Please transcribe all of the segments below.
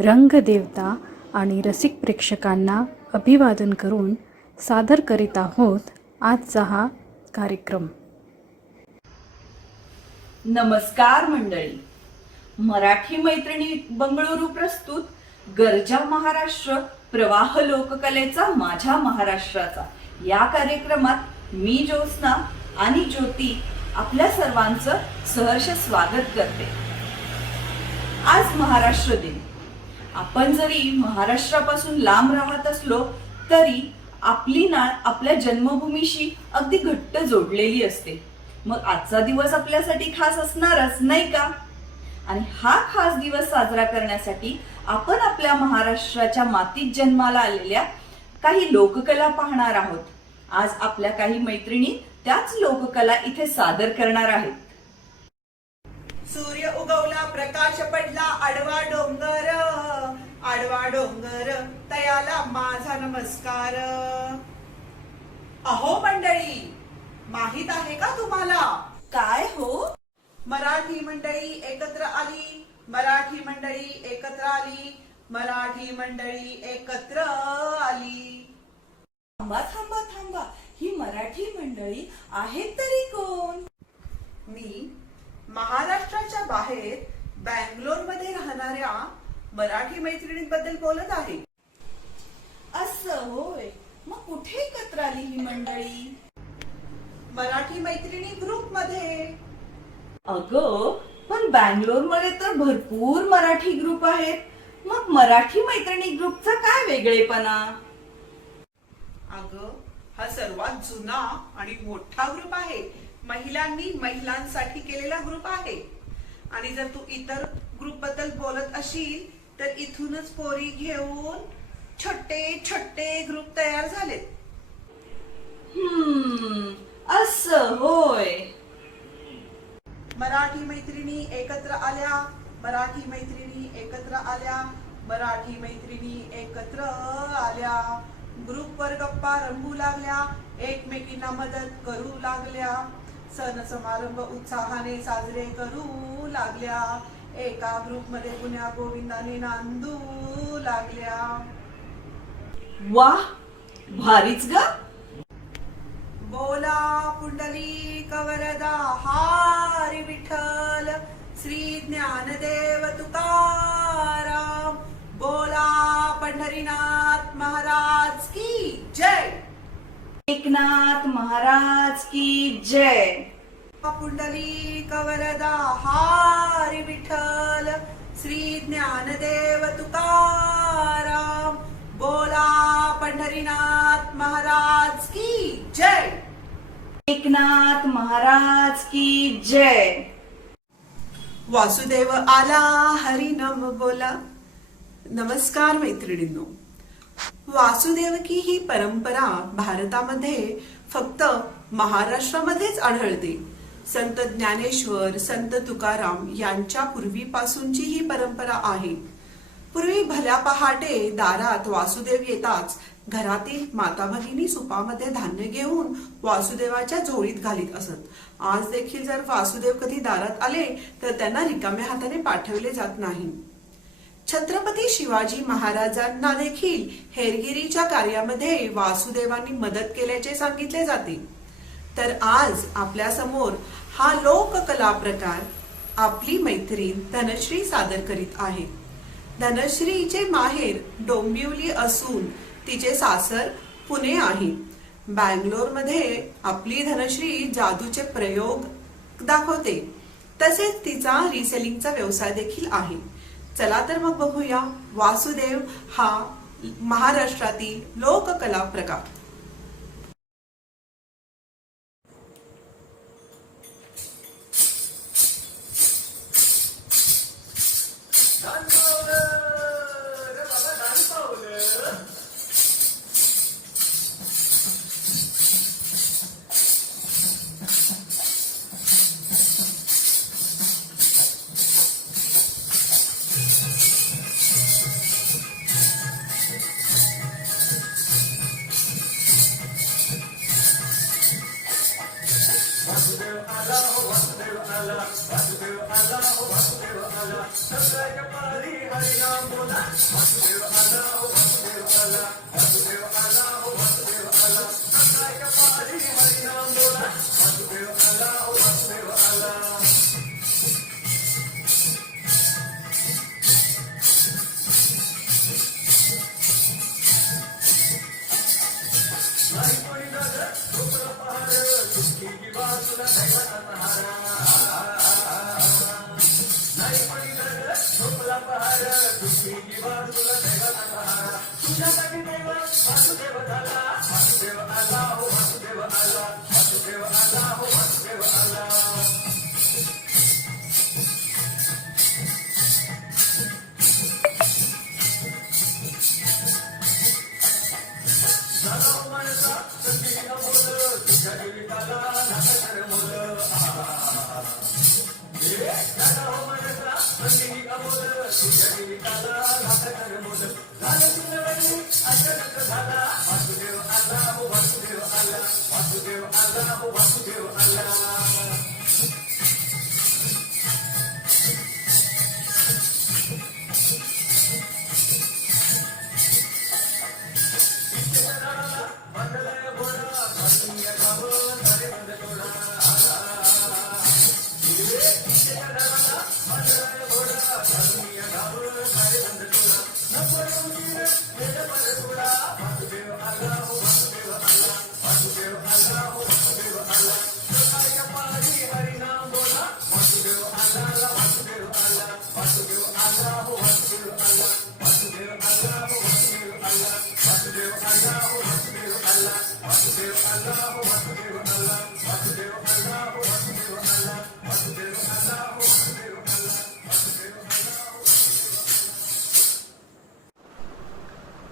रंगदेवता आणि रसिक प्रेक्षकांना अभिवादन करून सादर करीत आहोत आजचा हा कार्यक्रम. नमस्कार मंडळी. मराठी मैत्रिणी बंगळुरू प्रस्तुत गर्जा महाराष्ट्र प्रवाह लोककलेचा माझ्या महाराष्ट्राचा या कार्यक्रमात मी ज्योत्स्ना आणि ज्योती आपल्या सर्वांचं सहर्ष स्वागत करते. आज महाराष्ट्र दिन. आपण जरी महाराष्ट्रापासून लांब राहत असलो तरी आपली नाळ आपल्या जन्मभूमीशी अगदी घट्ट जोडलेली असते. मग आजचा दिवस आपल्यासाठी खास असणारच नाही का? आणि हा खास दिवस साजरा करण्यासाठी आपण आपल्या महाराष्ट्राच्या मातीत जन्माला आलेल्या काही लोककला पाहणार आहोत. आज आपल्या काही मैत्रिणी त्याच लोककला इथे सादर करणार आहेत. सूर्य उगवला, प्रकाश पडला, आडवा डोंगर तयाला माझा नमस्कार. अहो मंडळी, माहित आहे का तुम्हाला? काय हो? मराठी मंडळी एकत्र आली, मराठी मंडळी एकत्र आली, मराठी मंडळी एकत्र आली. थांबा थांबा थांबा, ही मराठी मंडळी आहेत तरी कोण? मी महाराष्ट्राच्या बाहेर बँगलोर मध्ये राहणाऱ्या मराठी मैत्रिणींबद्दल बोलत आहे. असं होय. मग कुठे एकत्र आली ही मंडळी? मराठी मैत्रिणी ग्रुप मध्ये. अगं, पण बँगलोर मध्ये तर भरपूर मराठी ग्रुप आहेत. मग मराठी मैत्रिणी ग्रुपचा काय वेगळेपणा? अगं, हा सर्वात जुना आणि मोठा ग्रुप आहे. महिलांनी महिलांसाठी केलेला ग्रुप आहे. आणि जर तू इतर ग्रुप बद्दल बोलत असशील तर इथूनच पोरी घेऊन छोटे छोटे ग्रुप तयार झालेत. असं होय. मराठी मैत्रिणी एकत्र आल्या, मराठी मैत्रिणी एकत्र आल्या, मराठी मैत्रिणी एकत्र आल्या. ग्रुपवर गप्पा रंगू लागल्या, एकमेकींना मदत करू लागल्या, सण समारंभ उत्साहाने साजरे करू लागल्या. एका ग्रुप मध्ये पुण्या गोविंदाने नांदू लागल्या. वाह, भारीच ग. बोला पुंडलिक वरदा हरी विठ्ठल, श्री ज्ञानदेव तुकाराम. बोला पंढरीनाथ महाराज की जय. एकनाथ महाराज की जय. पुंडलिक वरदा हरी विठ्ठल, श्री ज्ञानदेव तुकाराम. बोला पंढरीनाथ महाराज की जय. एकनाथ महाराज की जय. वासुदेव आला हरी नाम बोला. नमस्कार मैत्रिणींनो. वासुदेवकी ही परंपरा भारतामध्ये फक्त महाराष्ट्रामध्येच आढळते. संत ज्ञानेश्वर, संत तुकाराम यांच्या पूर्वीपासूनची ही परंपरा आहे. पूर्वी भल्या पहाटे दारात वासुदेव येताच घरातील माता भगिनी सुपामध्ये धान्य घेऊन वासुदेवाच्या झोळीत घालीत असत. आज देखील जर वासुदेव कधी दारात आले तर त्यांना रिकाम्या हाताने पाठवले जात नाही. छत्रपती शिवाजी महाराजांना देखील हेरगिरीच्या कार्यामध्ये वासुदेवांनी मदत केल्याचे सांगितले जाते. तर आज आपल्या समोर हा लोककला प्रकार आपली मैत्रीण धनश्री सादर करीत आहे. धनश्रीचे माहेर डोंबिवली असून तिचे सासर पुणे आहे. बँगलोर मध्ये आपली धनश्री जादूचे प्रयोग दाखवते. तसेच तिचा रिसेलिंगचा व्यवसाय देखील आहे. चला तर मग बघूया वासुदेव हा महाराष्ट्रातील लोककला प्रकार.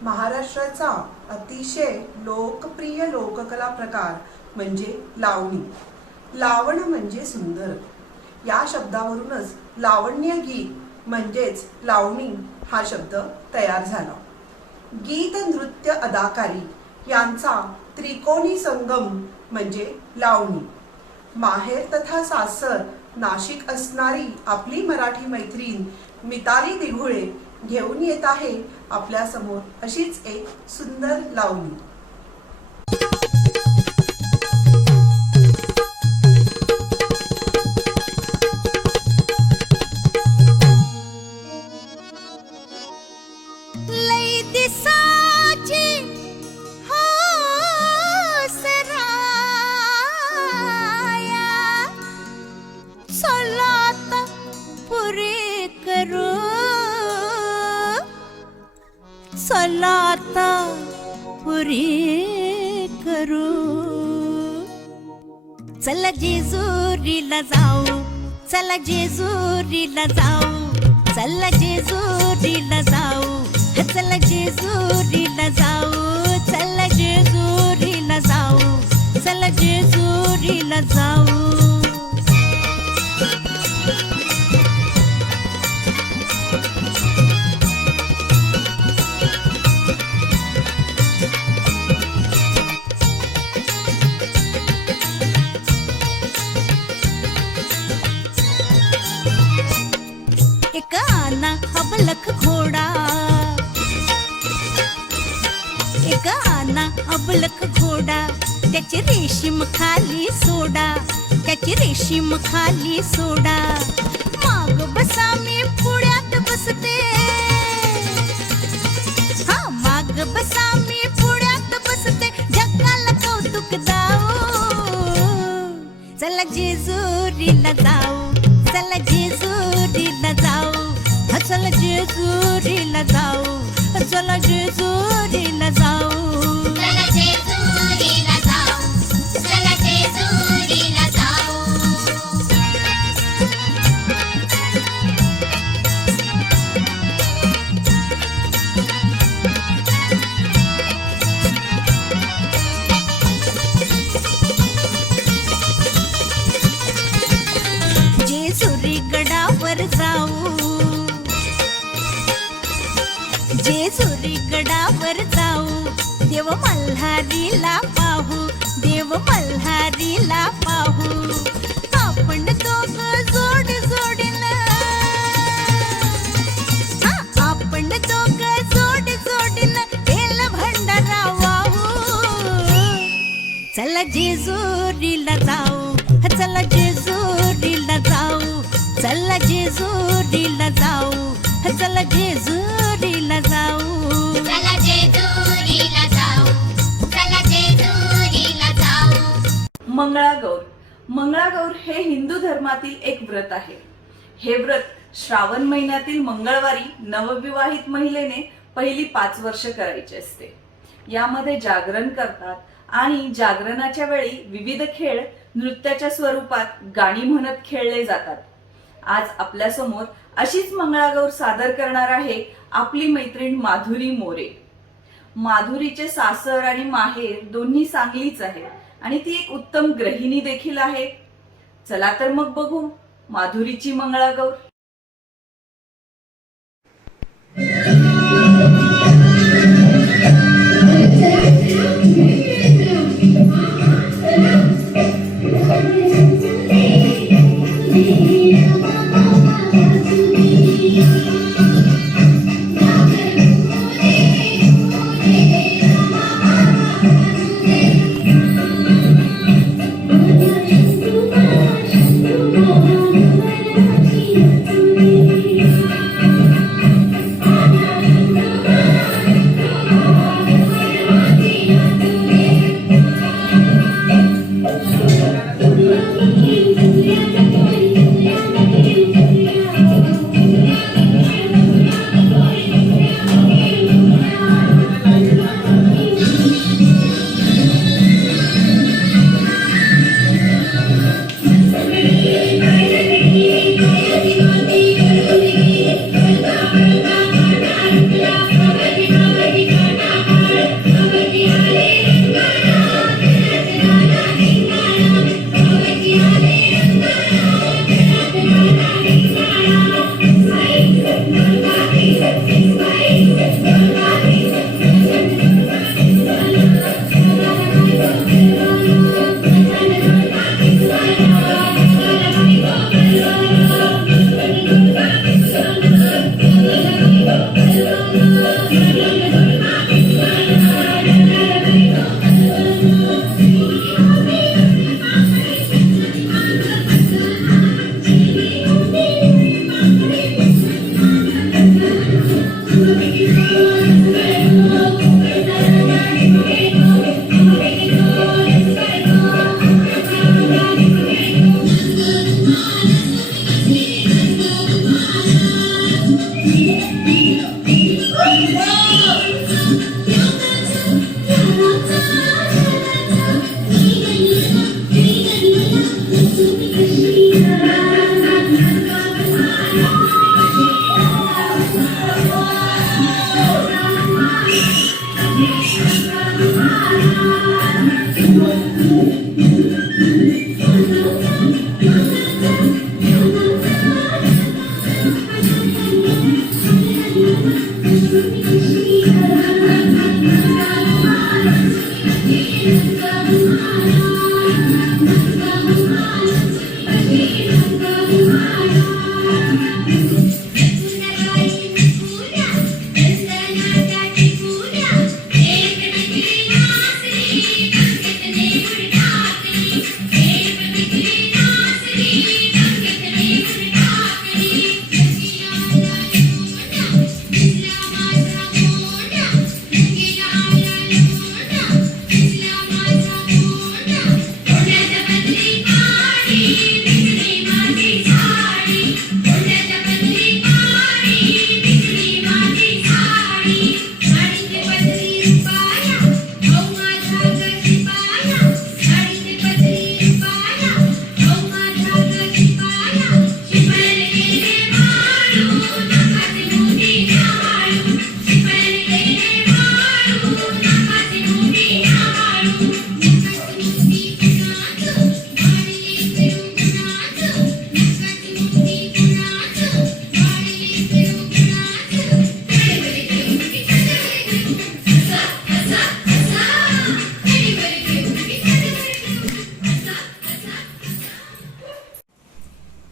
महाराष्ट्राचा अतिशय लोकप्रिय लोककला प्रकार म्हणजे लावणी. लावण म्हणजे सुंदर. या शब्दावरूनच लावण्य गीत म्हणजेच लावणी हा शब्द तयार झाला. गीत, नृत्य, अदाकारी यांचा त्रिकोणी संगम म्हणजे लावणी. माहेर तथा सासर नाशिक असणारी आपली मराठी मैत्रीण मिताली दिघुळे घेऊन येत आहे आपल्या समोर अशीच एक सुंदर लावणी. लई दिसाची सराया चलात पुरे करू, चलात पुरे करू. चला जेजुरीला जाऊ, चला जेजुरीला जाऊ, चला जेजुरीला जाऊ, चला जेजुरीला जाऊ, चला जेजुरीला जाऊ, चला जेजुरीला जाऊ. एक आना अबलख घोडा, एक आना अबलख घोडा, त्याची रेशीम खाली सोडा, त्याची रेशीम खाली सोडा. माग बसा मी पुढ्यात बसते, हा माग बसा मी पुढ्यात बसते, जगाला कौतुक दाऊ. चला जेजुरीला जाऊ, चला जेजुरीला जाऊ, चला जेजुरीला जाऊ, चला जेजुरीला जाऊ. चला जेजुरीला जाऊ, चला जेजुरीला जाऊ. जेजुरी गडावर जाऊ, जेजुरी गडावर जाऊ, देव मल्हारीला पाहू, देव मल्हारीला पाहू. आपण दोघं जेजुरीला जाऊ, चला जेजुरीला जाऊ, चला जेजुरीला जाऊ, चला जेजुरीला जाऊ. चला जेजुरीला जाऊ, चला जेजुरीला जाऊ. मंगळागौर. मंगळागौर हे हिंदू धर्मातील एक व्रत आहे. हे व्रत श्रावण महिन्यातील मंगळवारी नवविवाहित महिलेने पहिली 5 वर्ष करायची असते. यामध्ये जागरण करतात आणि जागरणाच्या वेळी विविध खेळ नृत्याच्या स्वरूपात गाणी म्हणत खेळले जातात. आज आपल्या समोर अशीच मंगळागौर सादर करणार आहे आपली मैत्रीण माधुरी मोरे. माधुरीचे सासर आणि माहेर दोन्ही सांगलीच आहे आणि ती एक उत्तम गृहिणी देखील आहे. चला तर मग बघू माधुरीची मंगळागौर.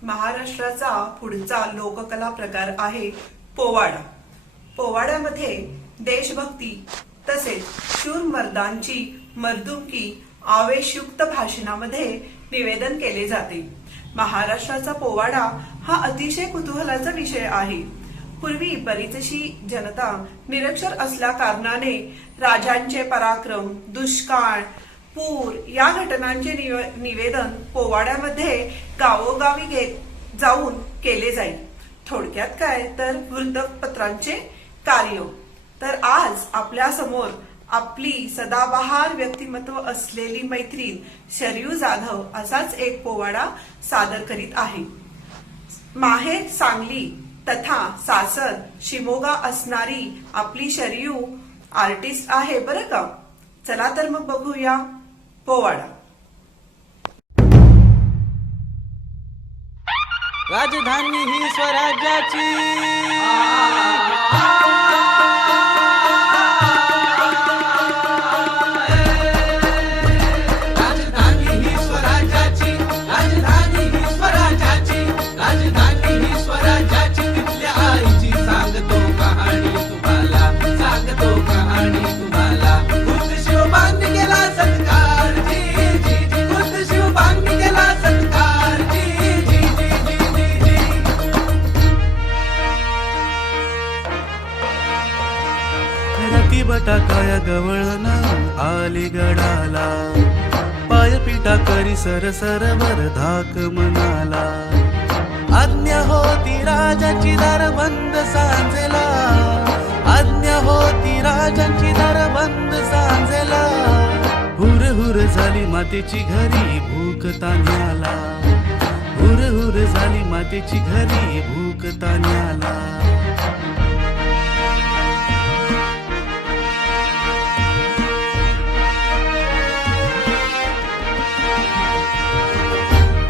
महाराष्ट्राचा पुढचा लोककला प्रकार आहे पोवाडा. पोवाड्यामध्ये देशभक्ती तसेच शूर मर्दांची मर्दुमकी आवेशयुक्त भाषणामध्ये निवेदन केले जाते. महाराष्ट्राचा पोवाडा हा अतिशय कुतूहलाचा विषय आहे. पूर्वी बरीचशी जनता निरक्षर असल्या कारणाने राजांचे पराक्रम, दुष्काळ, पूर या घटनांचे निवेदन पोवाड्यामध्ये गावोगावी जाऊन केले जाईल. थोडक्यात काय तर वृत्तपत्रांचे कार्य. तर आज आपल्या समोर आपली सदाबहार व्यक्तिमत्व असलेली मैत्रीण शरयू जाधव असाच एक पोवाडा सादर करीत आहे. माहेर सांगली तथा सासर शिमोगा असणारी आपली शरयू आर्टिस्ट आहे बरं का. चला तर मग बघूया पोवाडा. राजधानी ही स्वराज्याची राजधानी ही स्वराज्याची राजधानी ही स्वराज्याची राजधानी ही स्वराज्याची तिथल्या आईची सांगतो कहाणी तुम्हाला सांगतो कहाणी तुम्हाला. खुद्द शिवबांनी केला सत्कार जी जी जी खुद्द शिवबांनी केला सत्कार जी जी जी जी जी रती बटाकाया गवळण आली गडाला पायपिटा करी सरसर वर धाक मनाला. आज्ञा होती राजाची दार बंद सांजेला आज्ञा होती राजांची दार बंद सांजेला. हुर हुर झाली मातेची घरी भूक तान्याला हुर हुर झाली मातेची घरी भूक तान्याला.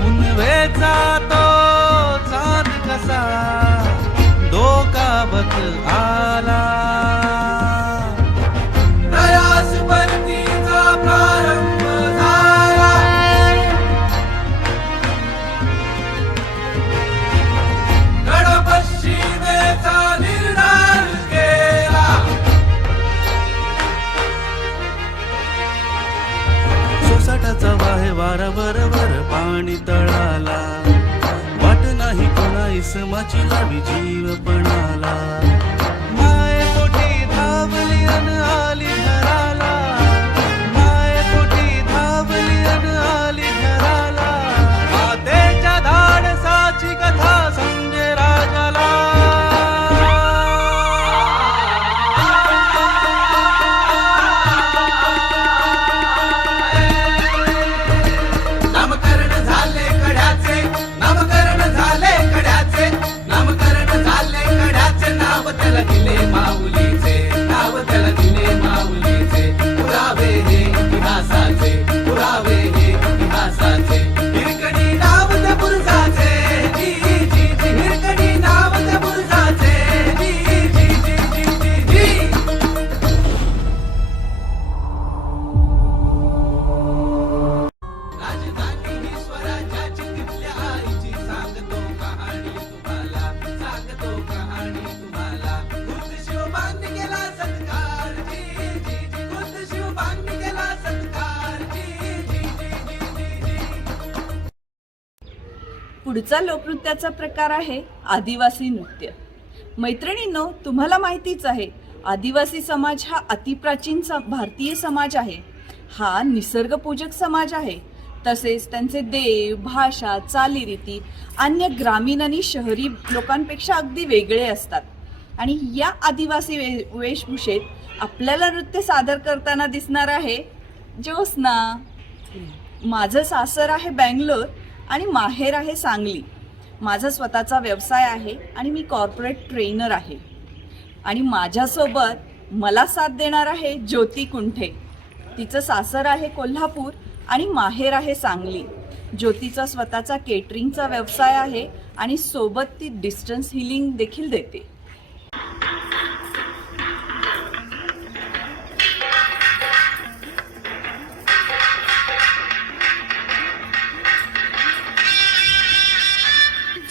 उन्वेचा तो चांद कसा डोकावत आला प्रयास परतीचा प्रारंभ झाला. गड पश्चिमेचा निर्धार केला सोसाटाचा वाहे वारा बरोबर पाणी तळाला. वाट नाही कोणा इसमाची लावी जीव पणाला. माये पोटी धावली अन आली घराला माये पोटी धावली अन आली घराला. मातेच्या धाडसाची कथा समजे राजाला. नामकरण झाले कड्याचे नामकरण झाले कड्याचे नामकरण झाले कड्याचे. नाव त्याला दिले माऊलीचे नाव त्याला दिले माऊलीचे. पुरावे हे इतिहासाचे पुरावे हे इतिहासाचे. हिरकणी नाव त्या बुरजाचे जी जी जी हिरकणी नाव त्या बुरजाचे जी जी जी जी जी जी. राजधानी ही स्वराज्याची तिथल्या आईची सांगतो कहाणी तुम्हाला सांगतो कहाणी तुम्हाला. खुद्द शिवबांनी केला सत्कार जी जी जी खुद्द शिवबांनी केला सत्कार जी जी जी जी जी जी. पुढचा लोकनृत्याचा प्रकार आहे आदिवासी नृत्य. मैत्रिणींनो, तुम्हाला माहितीच आहे आदिवासी समाज हा अतिप्राचीन भारतीय समाज आहे. हा निसर्गपूजक समाज आहे. तसेच त्यांचे देव, भाषा, चालीरीती अन्य ग्रामीण आणि शहरी लोकांपेक्षा अगदी वेगळे असतात. आणि या आदिवासी वेशभूषेत आपल्याला नृत्य सादर करताना दिसणार आहे ज्योत्स्ना. माझं सासर आहे बँगलोर आणि माहेर आहे सांगली. माझा स्वतःचा व्यवसाय आहे आणि मी कॉर्पोरेट ट्रेनर आहे. आणि माझ्यासोबत मला साथ देणार आहे ज्योती कुंठे. तिचं सासर आहे कोल्हापूर आणि माहेर आहे सांगली. ज्योतीचा स्वतःचा केटरिंगचा व्यवसाय आहे आणि सोबत ती डिस्टन्स हिलिंग देखील देते.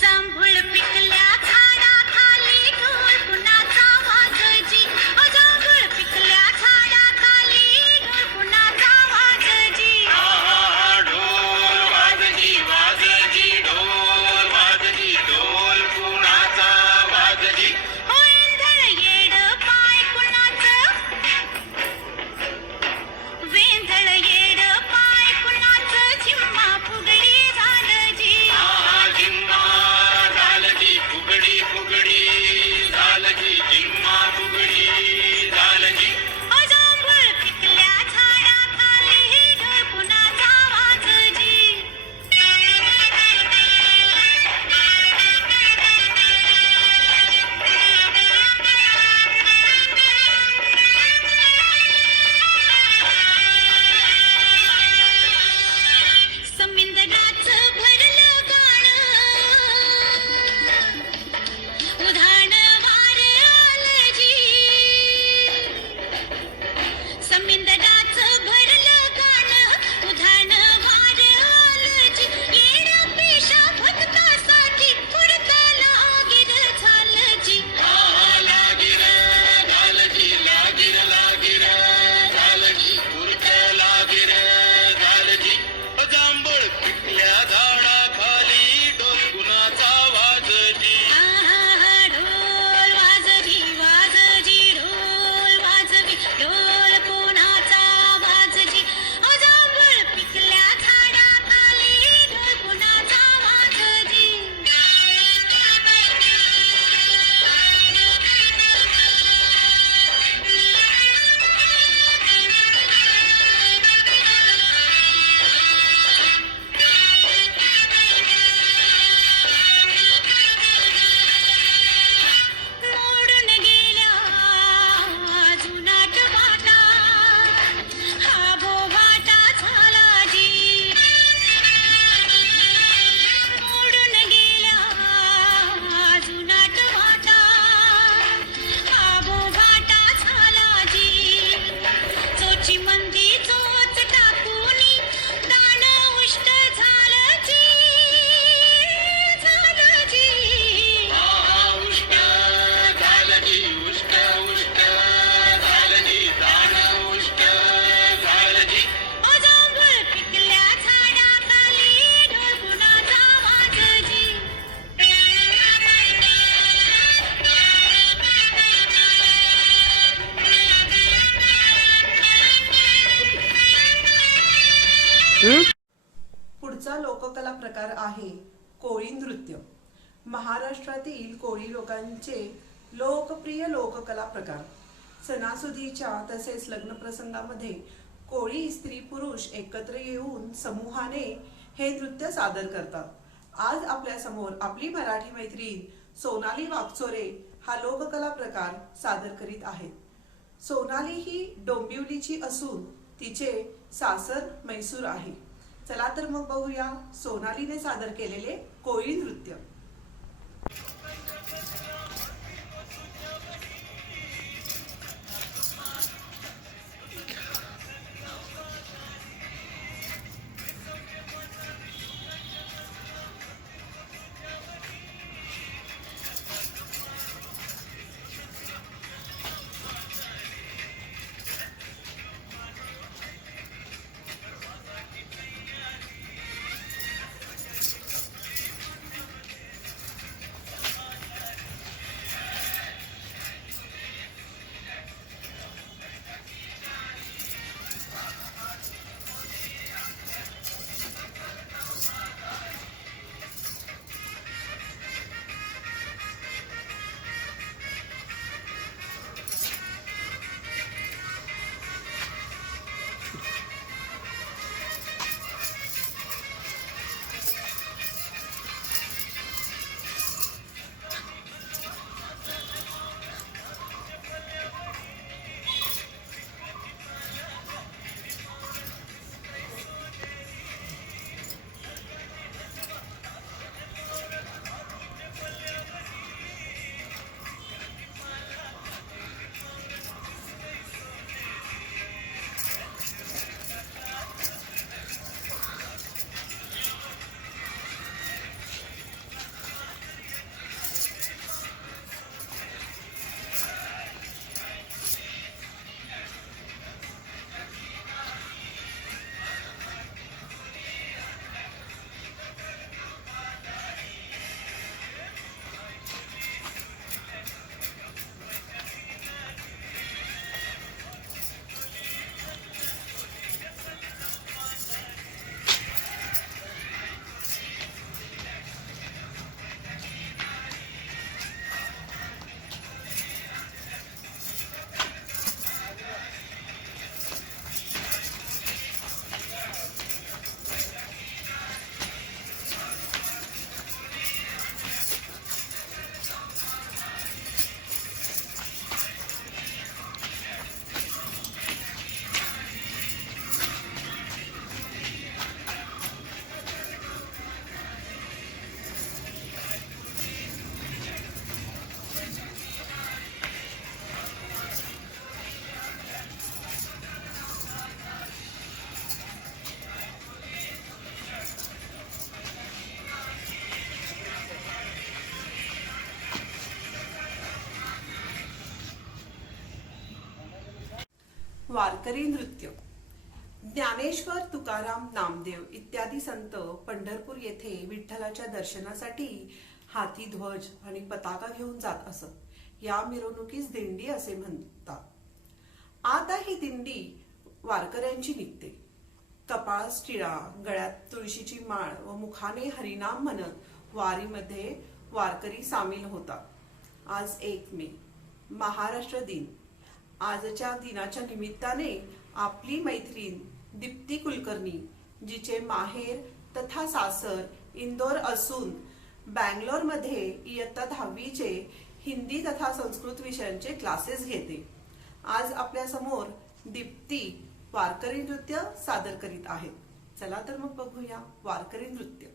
जांभूळ पिकल्या झाडाखाली ढोल कुणाचा वाजजी. जांभूळ पिकल्या झाडाखाली ढोल कुणाचा वाजजी. पुढचा लोककला प्रकार आहे कोळी नृत्य. महाराष्ट्रातील कोळी लोकांचे लोकप्रिय लोककला प्रकार. सणासुदीच्या तसेच लग्न प्रसंगामध्ये कोळी स्त्री पुरुष एकत्र येऊन समूहाने हे नृत्य सादर करतात. आज आपल्या समोर आपली मराठी मैत्रीण सोनाली वाकचोरे हा लोककला प्रकार सादर करीत आहेत. सोनाली ही डोंबिवलीची असून तिचे सासर म्हैसूर आहे. चला तर मग बघूया सोनालीने सादर केलेले कोळी नृत्य. वारकरी नृत्य. ज्ञानेश्वर, तुकाराम, नामदेव इत्यादी संत पंढरपूर येथे विठ्ठलाच्या दर्शनासाठी हाती ध्वज आणि पताका घेऊन जात असत. या मिरवणुकीस दिंडी असे म्हणतात. आता ही दिंडी वारकऱ्यांची निघते. कपाळास टिळा, गळ्यात तुळशीची माळ व मुखाने हरिनाम म्हणत वारीमध्ये वारकरी सामील होतात. आज 1 मे महाराष्ट्र दिन. आजच्या दिनाच्या निमित्ताने आपली मैत्रीण दीप्ती कुलकर्णी, जिचे माहेर तथा सासर इंदोर असून बँगलोरमध्ये इयत्ता 10वीचे हिंदी तथा संस्कृत विषयांचे क्लासेस घेते, आज आपल्या समोर दीप्ती वारकरी नृत्य सादर करीत आहेत. चला तर मग बघूया वारकरी नृत्य.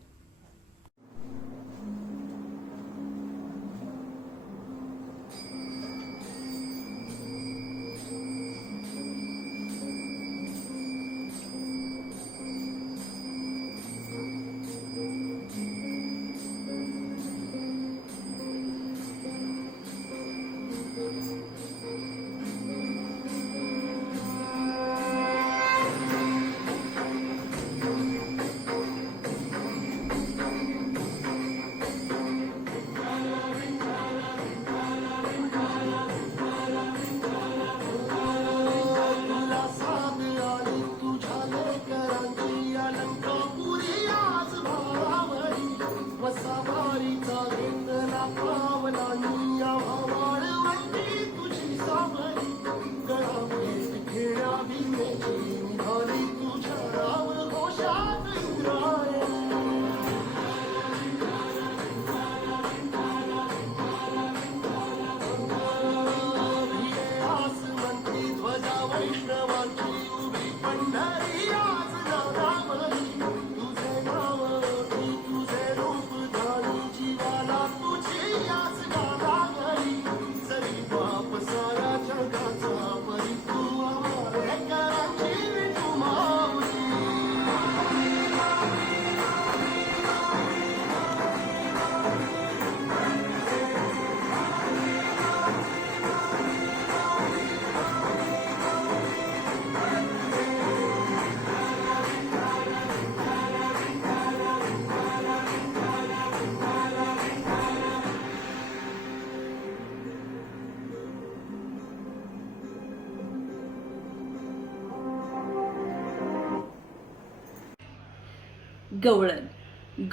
गवळण.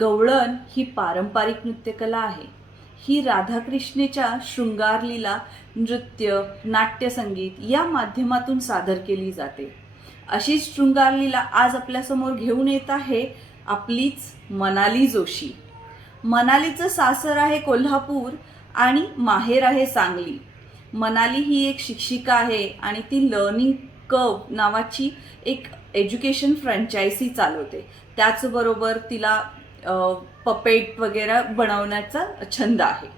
गवळण ही पारंपरिक नृत्यकला आहे. ही राधाकृष्णेच्या शृंगारलीला नृत्य, नाट्यसंगीत या माध्यमातून सादर केली जाते. अशीच शृंगारलीला आज आपल्यासमोर घेऊन येत आहे आपलीच मनाली जोशी. मनालीचं सासर आहे कोल्हापूर आणि माहेर आहे सांगली. मनाली ही एक शिक्षिका आहे आणि ती लर्निंग कर्व नावाची एक एज्युकेशन फ्रँचायझी चालवते. त्याचबरोबर तिला पपेट वगैरे बनवण्याचा छंद आहे.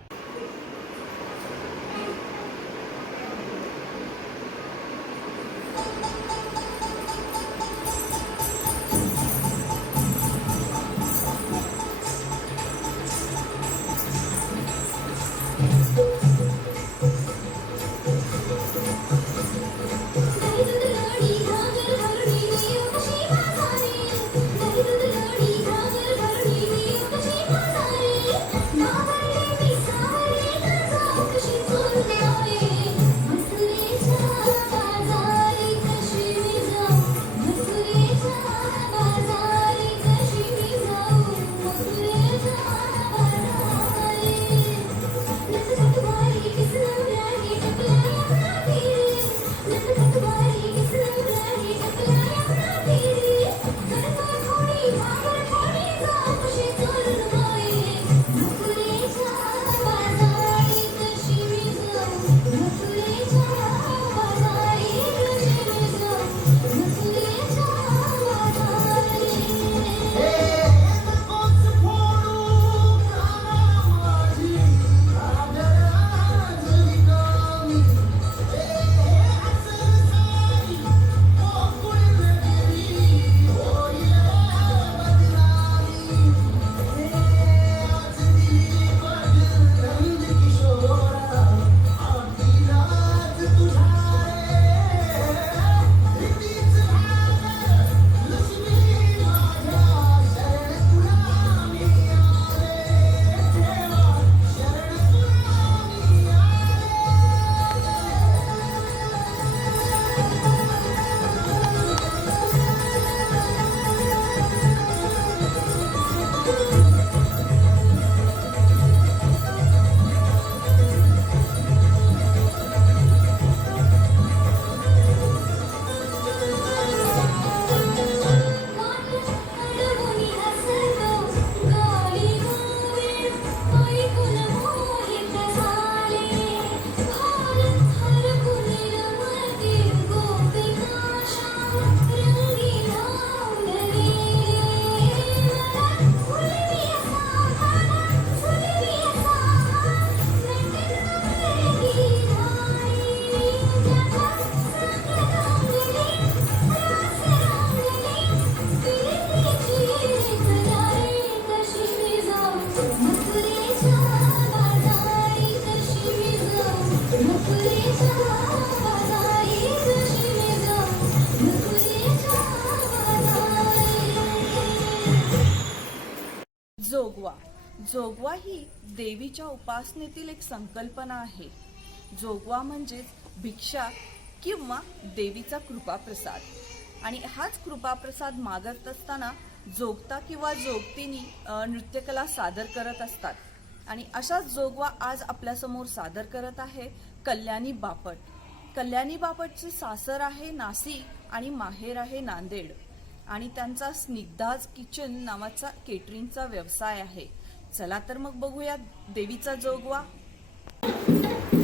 जोगवा. जोगवा ही देवीच्या उपासनेतील एक संकल्पना आहे. जोगवा म्हणजेच भिक्षा किंवा देवीचा कृपाप्रसाद. आणि हाच कृपाप्रसाद मागत असताना जोगता किंवा जोगतीनी नृत्यकला सादर करत असतात. आणि अशाच जोगवा आज आपल्यासमोर सादर करत आहे कल्याणी बापट. कल्याणी बापटचे सासर आहे नाशिक आणि माहेर आहे नांदेड. आणि त्यांचा स्निग्धाज किचन नावाचा केटरिंगचा व्यवसाय आहे. चला तर मग बघूया देवीचा जोगवा. Thank you.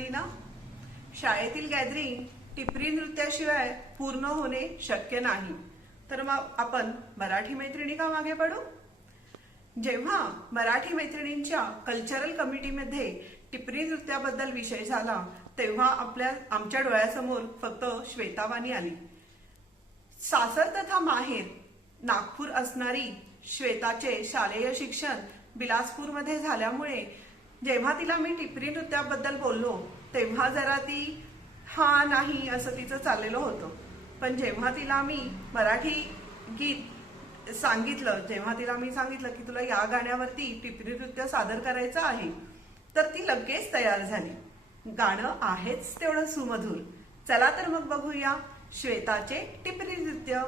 आली ना? शाळेतील गॅदरिंग टिपरी नृत्याशिवाय पूर्ण होणे शक्य नाही. तर मग आपण मराठी मैत्रिणी का मागे पडू? जेव्हा मराठी मैत्रिणींच्या कल्चरल कमिटीमध्ये टिपरी नृत्याबद्दल विषय झाला तेव्हा आमच्या डोळ्यासमोर फक्त श्वेतावानी आली. सासर तथा माहेर नागपूर असणारी श्वेताचे शालेय शिक्षण बिलासपूरमध्ये झाल्यामुळे जेव्हा तिला मी टिपरी नृत्याबद्दल बोललो तेव्हा जरा ती हा नाही असं तिचं चाललेलं होतं. पण जेव्हा तिला मी मराठी गीत सांगितलं, जेव्हा तिला मी सांगितलं की तुला या गाण्यावरती टिपरी नृत्य सादर करायचं आहे, तर ती लगेच तयार झाली. गाणं आहेच तेवढं सुमधुर. चला तर मग बघूया श्वेताचे टिपरी नृत्य.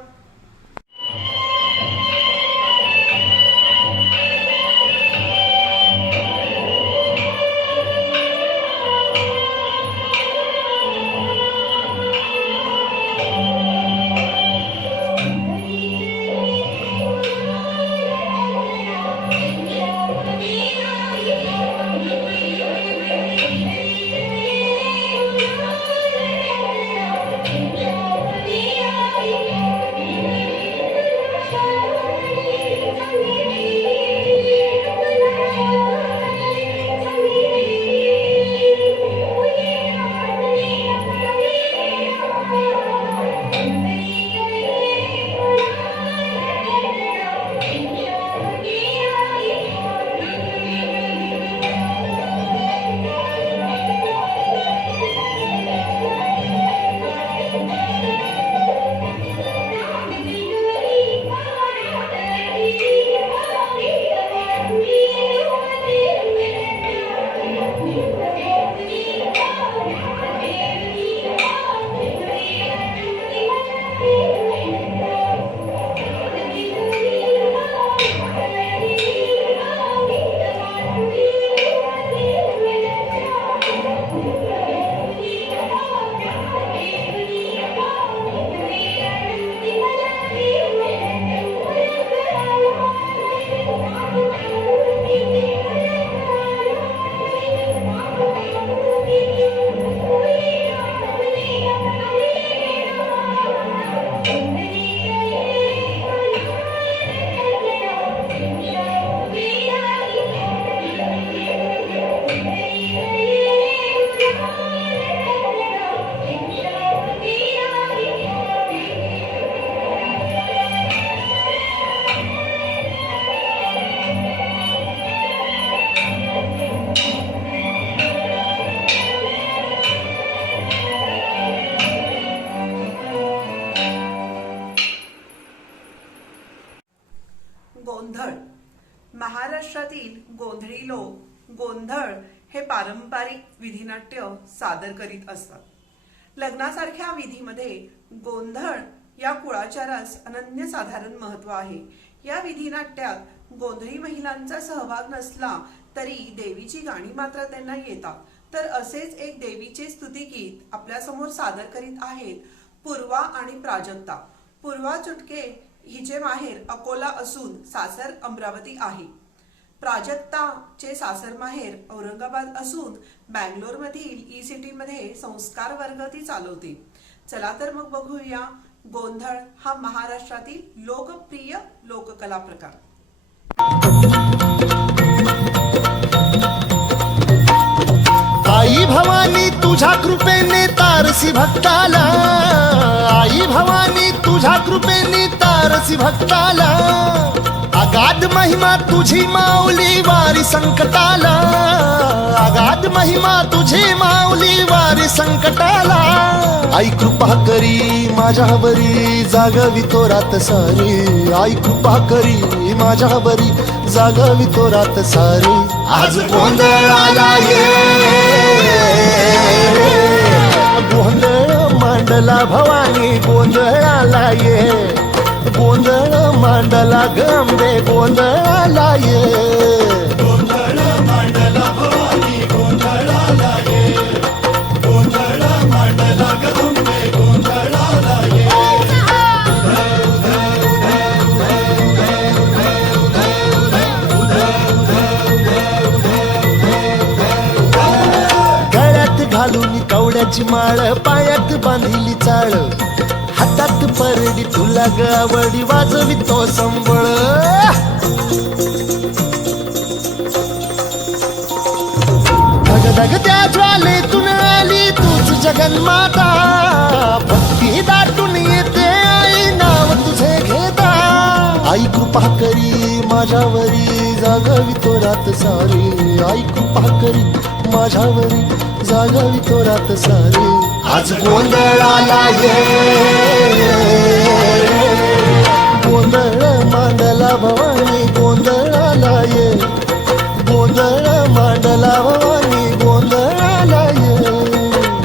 गोंधळ. महाराष्ट्रातील गोंधळी लोक गोंधळ हे पारंपरिक विधिनाट्य सादर करीत असतात. लग्नासारख्या विधीमध्ये गोंधळ या कुळाचारास अनन्यसाधारण महत्व आहे. या विधिनाट्यात गोंधळी महिलांचा सहभाग नसला तरी देवीची गाणी मात्र त्यांना येतात. तर असेच एक देवीचे स्तुतिगीत आपल्यासमोर सादर करीत आहेत पूर्वा आणि प्राजक्ता. पूर्वा चुटके हिचे माहेर अकोला असून सासर अमरावती आहे. प्राजक्ताचे सासर माहेर औरंगाबाद असून बँगलोर मधील ई-सिटी मध्ये संस्कार वर्ग ती चालवते. चला तर मग बघूया गोंधळ हा महाराष्ट्रातील लोकप्रिय लोककला प्रकार. आई भवानी तुझ्या कृपेने तारसी भक्ताला, आई भवानी तुझ्या कृपेने तारसी भक्ताला, अगाध महिमा तुझी माऊली वारी संकटाला, अगाध महिमा तुझी माऊली वारी संकटाला. आई कृपा करी माझ्यावरी जागवी तो रात सारी, आई कृपा करी माझ्यावरी जागवी तो रात सारी. आज गोंधळाला ये, गोंधळ मांडला भवानी गोंधळाला ये, गोंधळ मांडला गंबे गोंधळाला ये, गोंधळ मांडला भवानी गोंधळाला ये, गोंधळ मांडला गंबे गोंधळाला ये. गळ्यात घाल आंब्याची माळ पायात बांधिली चाळ हातात परडी तुला गावडी वाजवितो संबळ धग त्या ज्वालेतून आली तूच जगन्माता भक्ती दाटून येते आई नाव तुझे घेता आई कृपा करी माझ्यावरी जागावी तो रात सारी आई कृपा करी माझ्यावरी जागावी तो रात सारी आज गोंधळाला ये गोंधळ मांडला भवानी गोंधळाला ये गोंधळ मांडला भवानी गोंधळाला ये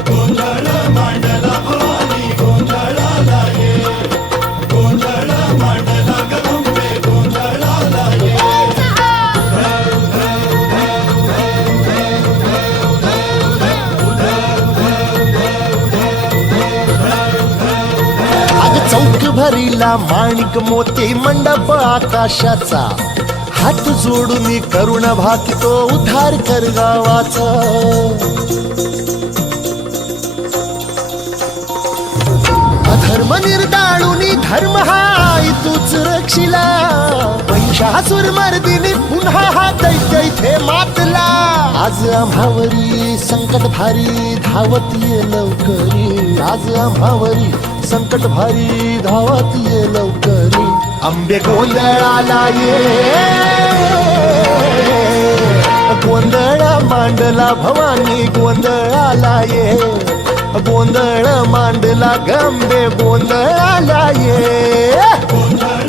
गोंधळ मांडला भवानी गोंधळाला ये गोंधळ मांडला गंगे गोंधळाला ये आज चौक भरीला माणिक मोती मंडप आकाशाचा हात जोडून करुण भाकितो उद्धार कर गावाचा अधर्म निर्दाळून धर्म हाय तूच रक्षिला महिषासुर मर्दिनी पुन्हा हा दैत्य इथे मातला आज आम्हावरी संकट भारी धावत ये लवकरी आज आम्हावरी संकट भारी धावत ये लवकरी आंबे गोंधळाला ये गोंधळ मांडला भवानी गोंधळाला ये गोंधळ मांडला गंबे गोंधळाला ये गोंधळ